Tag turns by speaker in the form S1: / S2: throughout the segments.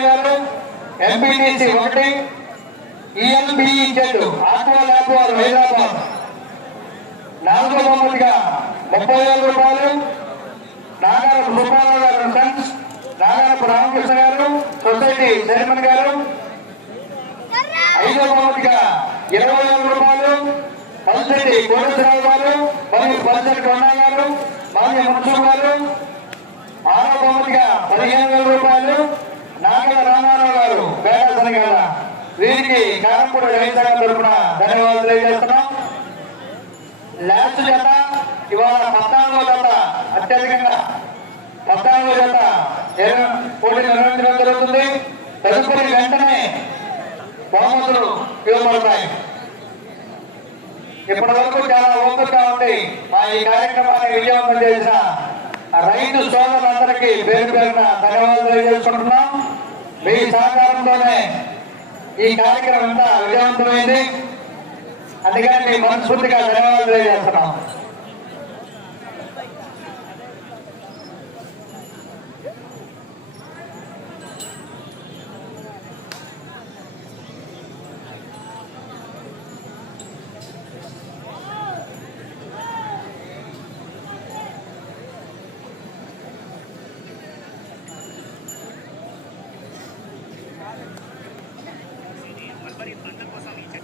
S1: గారు ఎంపీటీసీ ఒకటి వారు హైదరాబాద్. నాలుగో ముప్పై వేల రూపాయలు నాగారపు సుబ్బారావు గారు సన్స్ నాగారపు రామకృష్ణ గారు సొసైటీ చైర్మన్ గారు. ఐదో బహుమతిగా ఇరవై వేల రూపాయలు పల్సెట్టి కోటేశ్వరరావు గారు మరియు పల్సెట్టి కొండ గారు మరియు మున్సూర్ గారు. ఆరో బహుమతిగా పదిహేను వేల రూపాయలు నాగల రామారావు గారు పేద సరిగాల వీరికి కారంపూడి రైతాంగ తరఫున ధన్యవాదాలు తెలియజేస్తున్నాం. లాస్ట్ జత ఇవాళ పద్నాలుగో జత అత్యధికంగా పద్నాలుగో జత పోటీ నిర్వహించడం జరుగుతుంది. తదుపరి వెంటనే బహుమతులు ఇవ్వబడతాయి. ఇప్పటి వరకు చాలా ఓపికగా ఉండి మా ఈ కార్యక్రమాన్ని విజయవంతం చేసిన రైతు సోదరులందరికీ పేరు పేరున ధన్యవాదాలు తెలియజేసుకుంటున్నాం. మీ సహకారంతోనే ఈ కార్యక్రమం అంతా విజయవంతమైంది. అందుకని మనస్ఫూర్తిగా ధన్యవాదాలు తెలియజేస్తున్నాం.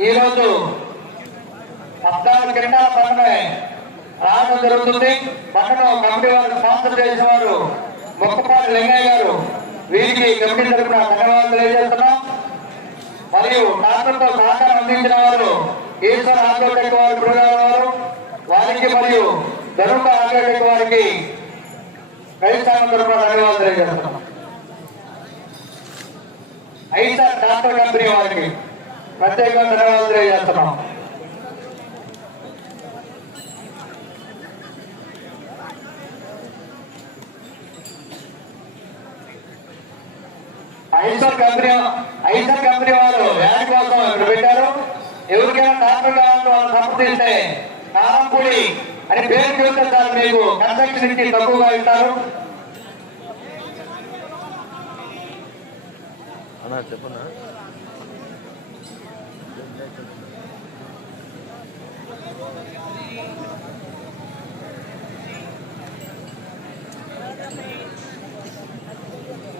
S1: ఈ రోజు పద్నాలుగు కింటాల పండుగ రావడం జరుగుతుంది. పండుగ కమిటీ వారు స్పాన్సర్ చేసిన వారు మొక్కపాటి లింగయ్య గారు. వీరికి కమిటీ తరఫున ధన్యవాదాలు తెలియజేస్తున్నాం. మరియు డాక్టర్తో సహకారం అందించిన వారు ఈశ్వర ఆంధ్రప్రదేశ్ వారి బృందాల వారు వారికి మరియు ధనుక ఆంధ్రప్రదేశ్ వారికి రైతాంగం తరఫున ధన్యవాదాలు తెలియజేస్తున్నాం. ఐసర్ డాక్టర్ కంపెనీ వారికి ప్రత్యేకంగా ధన్యవాదాలు తెలియజేస్తున్నాం ఐసర్ కంపెనీ ఐసర్ కంపెనీ వారు వ్యాన్ కోసం ఇక్కడ పెట్టారు. ఎవరికైనా డాక్టర్ కావాలంటే వాళ్ళు సంప్రదిస్తే కారంపూడి అని పేరు చూస్తే సార్ మీకు. కన్స్ట్రక్షన్ ఇచ్చి తక్కువగా ఇస్తారు.
S2: అన్నా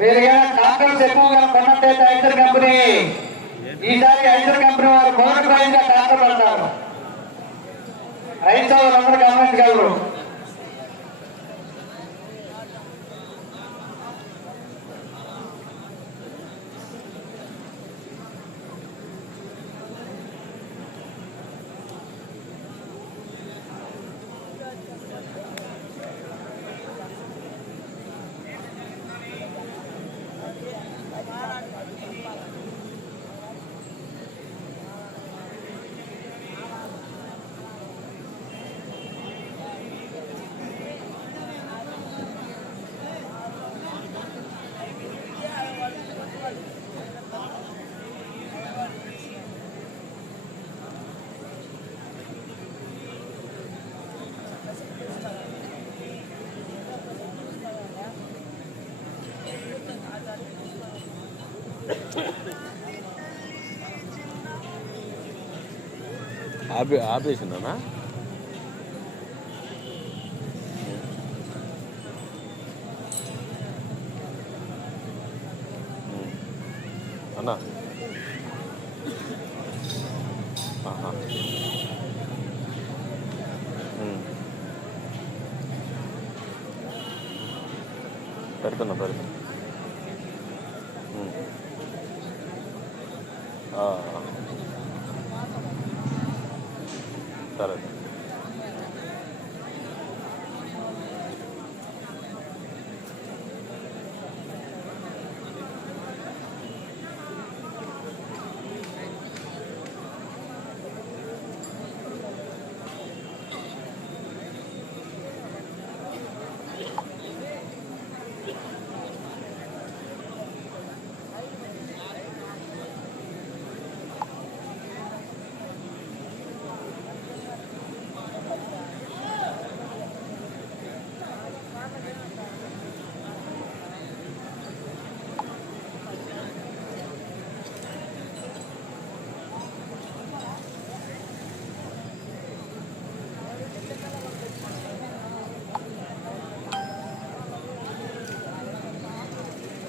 S1: మీరు ఏమైనా ఎక్కువగా కొన్నట్టయితే ఐసర్ కంపెనీ ఈసారి ఐసర్ కంపెనీ వారు మొదటి ప్రైజ్గా పడతారు. రైతు వాళ్ళందరూ గమనించగలరు
S2: ఆపే ఆపేసిందనా అన్నా. పెడుతున్నా పెడుతున్నా. ఆ. tarafı.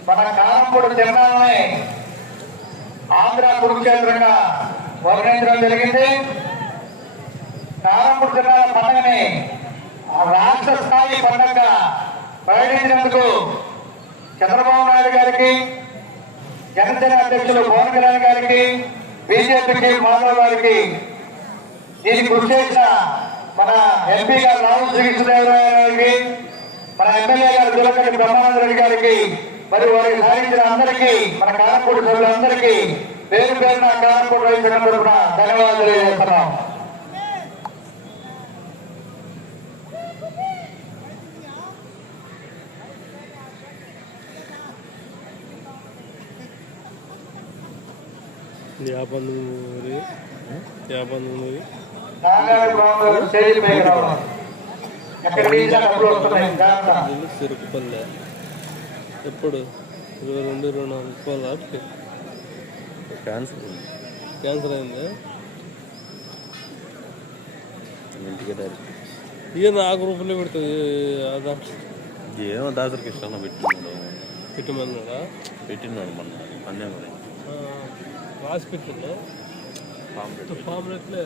S3: మన కారంపూడి తిరణాలని ఆంధ్ర కురుక్షేత్రంగా వర్ణించడం జరిగింది. కారంపూడి తిరణాల పండుగని రాష్ట్ర స్థాయి పండుగగా ప్రకటించినందుకు చంద్రబాబు నాయుడు గారికి జనసేన అధ్యక్షులు పవన్ కళ్యాణ్ గారికి బీజేపీకి మాధవ్ గారికి దీనికి కృషి చేసిన మన ఎంపీ గారు రాహుల్ శ్రీకృష్ణదేవరాయ గారికి మన ఎమ్మెల్యే గారు దులకటి బ్రహ్మానంద రెడ్డి గారికి మరి వారికి సాధించిన అందరికీ మన కారంపూడి సభ్యులందరికీ పేరు పేరున కారంపూడి రైతు సంఘం తరఫున ధన్యవాదాలు తెలియజేస్తున్నాం.
S4: యాభై ఎప్పుడు? ఇరవై రెండు ఇరవై నాలుగు రూపాయలు
S2: క్యాన్సర్
S4: క్యాన్సర్ అయిందా.
S2: ఇంటికి
S4: ఇక నాకు రూపాయలు పెడుతుంది
S2: ఏమో దాసరికి ఇష్టం పెట్టినాడు
S4: పెట్టమన్నాడా?
S2: పెట్టినాడు మొన్న అన్నీ
S4: ఆ, రాసి పెట్టిందా ఫామ్ ఎట్లే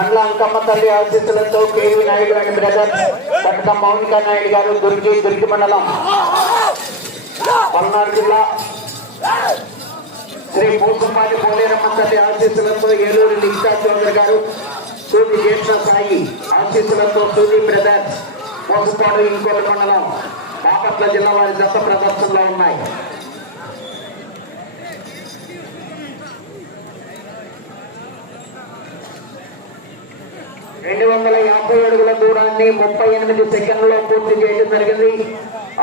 S3: పండ్ల అంకమ్మ తల్లి ఆశీస్సులతో కేవీ నాయుడు అండ్ బ్రదర్స్ కటక మౌనికా నాయుడు గారు దుర్గి దుర్గి మండలం. పల్నాడు జిల్లా శ్రీ పూసపాటి పోలేరమ్మ తల్లి ఆశీస్సులతో ఏలూరు లింకా చౌదరి గారు సూర్య జ్యేష్ఠ సాయి ఆశీస్సులతో సూర్య బ్రదర్స్ పూసపాడు ఇంకోల మండలం. బాపట్ల జిల్లా వారి దత్త ప్రదర్శనలో ఉన్నాయి. రెండు వందల యాభై అడుగుల దూరాన్ని ముప్పై ఎనిమిది సెకండ్లో పూర్తి చేయడం జరిగింది.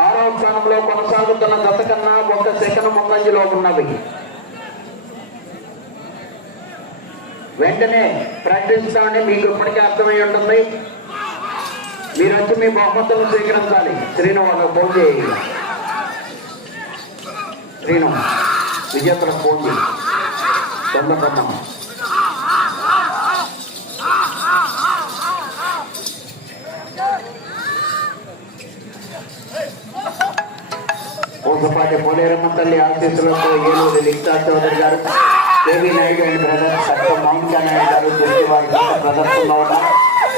S3: ఆరో స్థానంలో కొనసాగుతున్న గత కన్నా ఒక సెకండ్ ముందంజలో ఉన్నవి. వెంటనే ప్రకటించాలని మీకు ఇప్పటికే అర్థమై ఉంటుంది. మీరు వచ్చి మీ బహుమతులను స్వీకరించాలి. శ్రీను వాళ్ళకు ఫోన్ చేయాలి శ్రీను విజేతలకు ఫోన్ చేయి. తొందరగా పూసపాటి పోలేరమ్మ తల్లి ఆశీస్సులతో ఏలూరు లింకా చౌదరి గారు దేవి నాయుడు అండ్ బ్రదర్ సత్య మౌనికా నాయుడు గారు దుర్గి వారి ప్రదర్శనలో ఉన్నారు.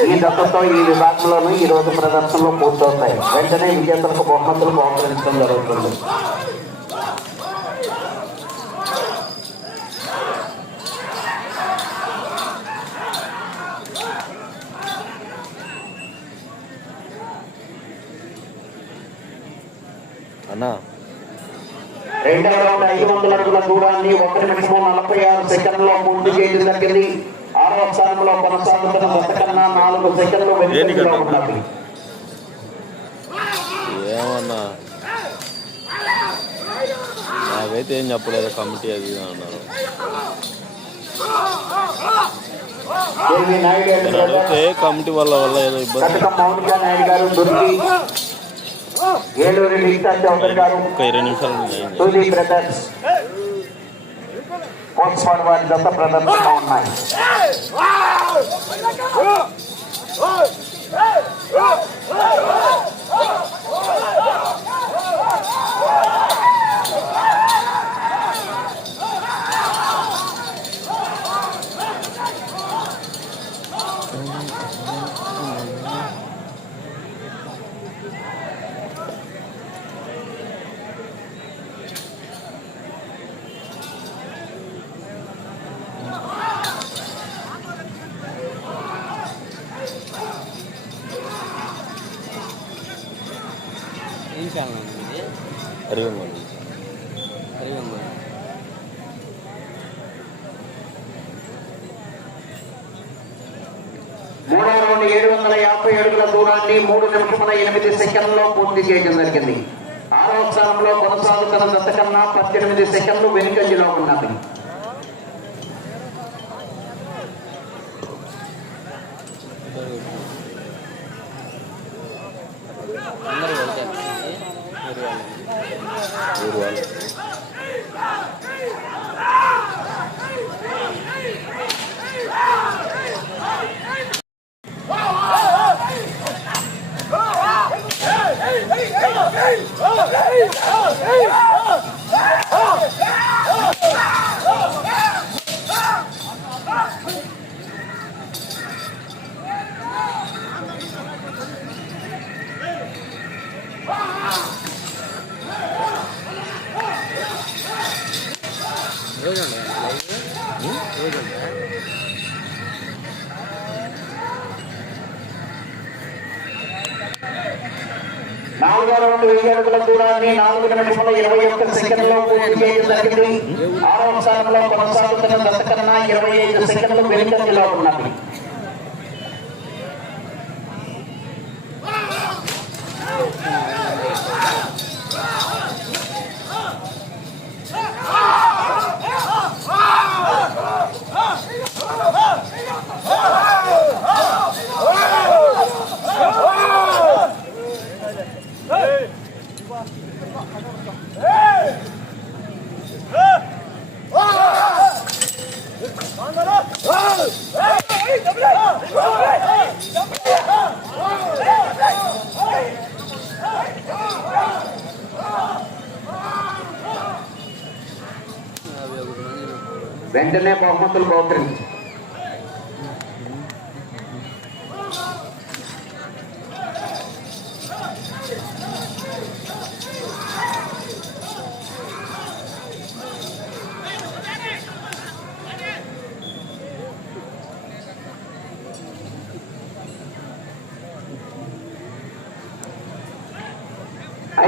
S3: ఈ దత్తతో ఈ విభాగంలోనూ ఈరోజు ప్రదర్శనలో పూర్తవుతాయి. వెంటనే విజేతలకు బహుమతులు బహుకరించడం జరుగుతుంది
S2: అన్నా
S3: రెండవ రౌండ్ ఐదు వందల అడుగుల దూరాన్ని ఒక నిమిషం నలభై ఆరు సెకండ్లో పూర్తి చేయడం జరిగింది. ఆరవ స్థానంలో కొనసాగుతున్న గత కన్నా నాలుగు సెకండ్లు ఉన్నది.
S2: ఏమన్నా? నాకైతే ఏం చెప్పలేదు కమిటీ అది అన్నారు. అడిగితే కమిటీ వల్ల వల్ల ఏదో ఇబ్బంది?
S3: ఏలూరు మిగతా చౌదరి గారు తొలి బ్రదర్స్ కోట్స్వాడ్ వారి దత్త ప్రదర్శనలో ఉన్నాయి Oh! అడుగుల మూడు నిమిషముల ఎనిమిది సెకండ్లో పూర్తి చేయడం జరిగింది. ఆరో స్థానంలో కొనసాగుతున్న దత్త కన్నా పద్దెనిమిది సెకండ్లు వెనుకంజలో ఉన్నది. నాలుగు రౌండ్ వెయ్యి అడుగుల దూరాన్ని నాలుగు నిమిషముల ఇరవై ఒక్క సెకండ్లో పూర్తి చేయడం జరిగింది. స్థానంలో కొనసాగుతున్న ఇరవై ఐదు సెకండ్లు వెనుకంజలో ఉన్నది. వెంటనే బహుమతులు బహుకరించి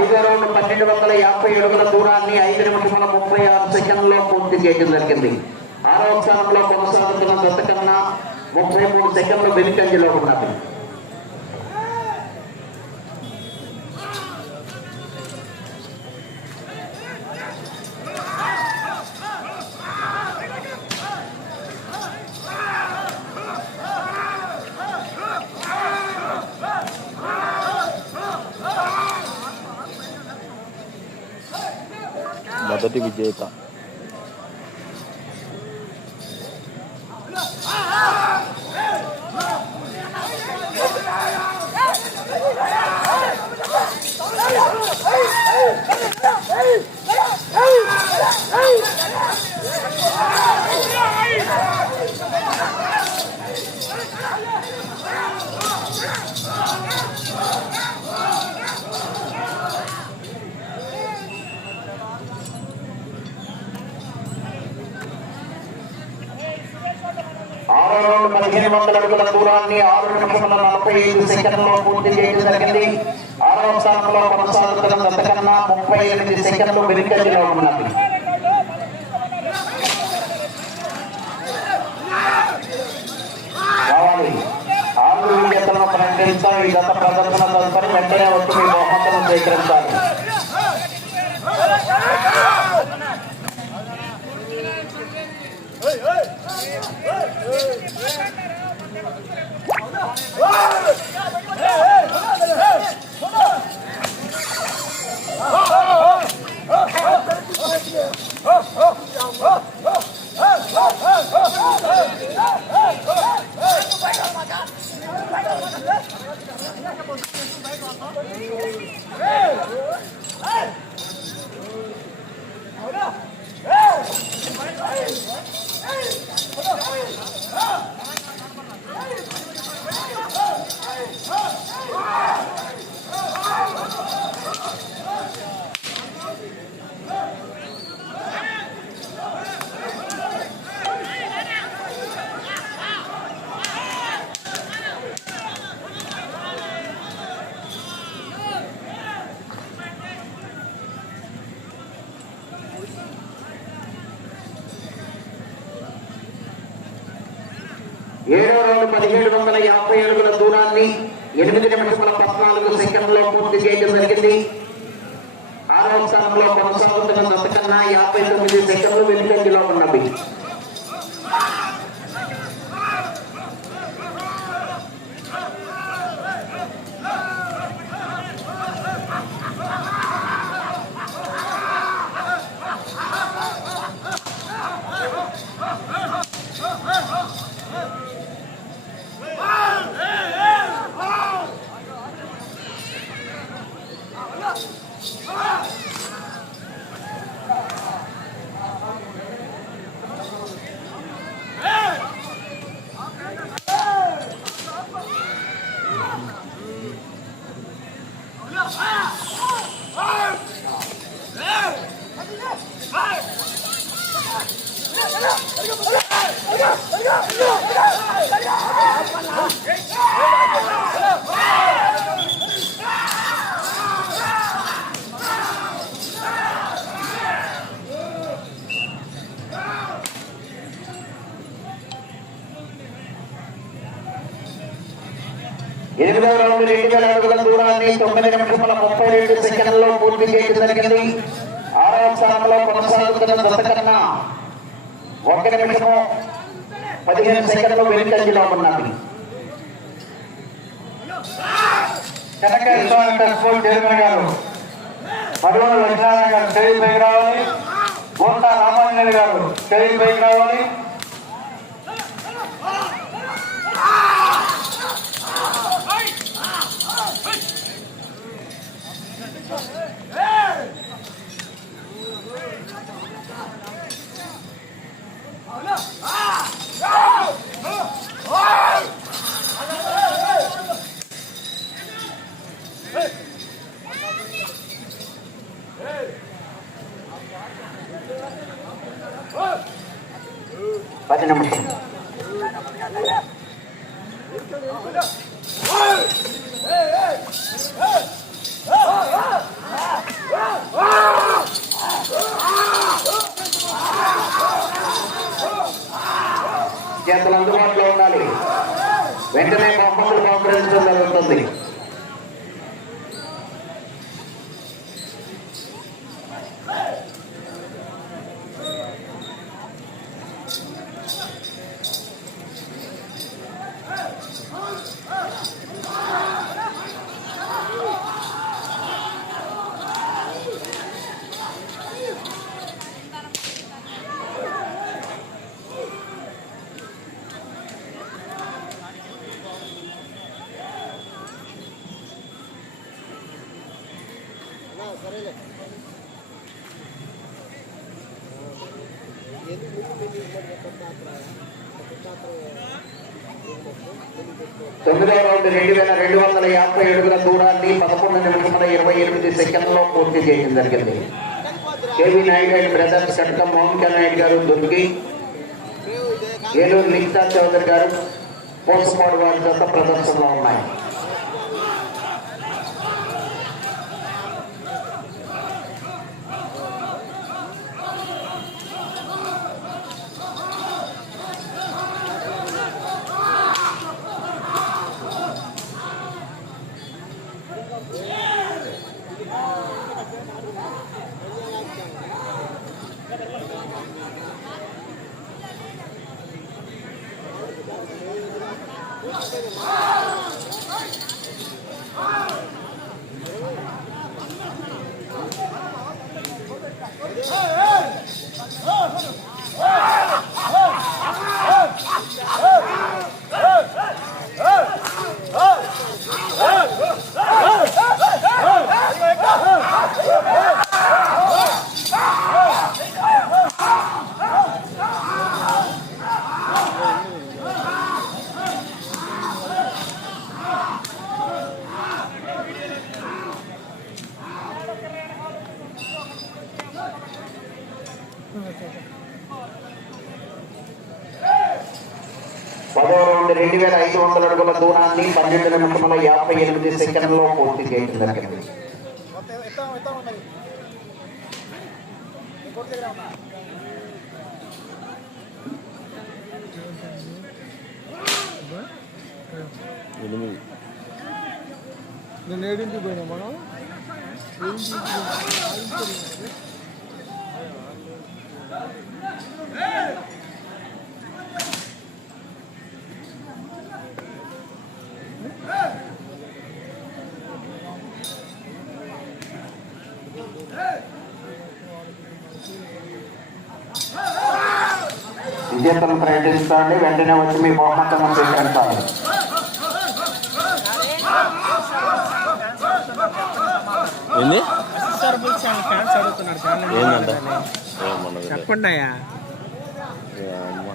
S3: ఐదో రౌండ్ పన్నెండు వందల యాభై అడుగుల దూరాన్ని ఐదు నిమిషముల ముప్పై ఆరు సెకండ్లో పూర్తి చేయడం జరిగింది. ఆరో స్థానంలో కొనసాగుతున్న దత్త కన్నా ముప్పై మూడు సెకండ్లు వెనుకంజలో ఉన్నది. అడుగుల ఆరు నిమిషముల నలభై ఐదు సెకండ్లో పూర్తి చేయడం జరిగింది. ఆరవ స్థానంలో కొనసాగుతున్న దత్త ముప్పై ఎనిమిది సెకండ్లు వెనుకలో ఉన్నది. కావాలి. ఆరు విజేతలను ప్రకటించాలి ఈ గత ప్రదర్శన తదుపరి వెంటనే వచ్చి మీ బహుమతులను స్వీకరించాలి. యాభై తొమ్మిది సెకండ్లు తొమ్మిది నిమిషముల ముప్పై రెండు సెకండ్లో పూర్తి చేయడం జరిగింది. ఆరవ స్థానంలో కొనసాగుతున్న దశకన్నా ఒక నిమిషము పదిహేను సెకండ్లు వెనుకంజలో ఉన్నది.
S1: చైర్మన్ గారు మధువన లక్ష్మీనారాయణ గారు స్టేజ్ పైకి రావాలి. గోండా రామాంజనేయులు గారు స్టేజ్ పైకి రావాలి.
S3: పది నిమిషం వెంటనే బహుమతులు పంపించడం జరుగుతుంది. తొమ్మిదవ రౌండ్ రెండు వేల రెండు వందల యాభై అడుగుల దూరాన్ని పదకొండు నిమిషముల ఇరవై ఎనిమిది సెకండ్లో పూర్తి చేయడం జరిగింది. కేవీ నాయుడు అండ్ బ్రదర్స్ కట్టం మోహన్ నాయుడు గారు దుర్గి ఏలూరు లిఖితా చౌదరి గారు పోసపాడు వారి జత ప్రదర్శనలో ఉన్నాయి. వేల ఐదు వందల అడుగుల దూరాన్ని పన్నెండు నిమిషముల యాభై ఎనిమిది సెకండ్లో పూర్తి చేయడం జరిగింది.
S2: ఎనిమిది
S5: నేను ఏడింటికి పోయినా?
S3: ప్రకటిస్తాండి వెంటనే వచ్చి మీ
S2: ఏంది?
S5: ఛానల్
S2: ఏందంట? ఏమన్నది
S5: చెప్పండి అయ్యా.
S2: అమ్మ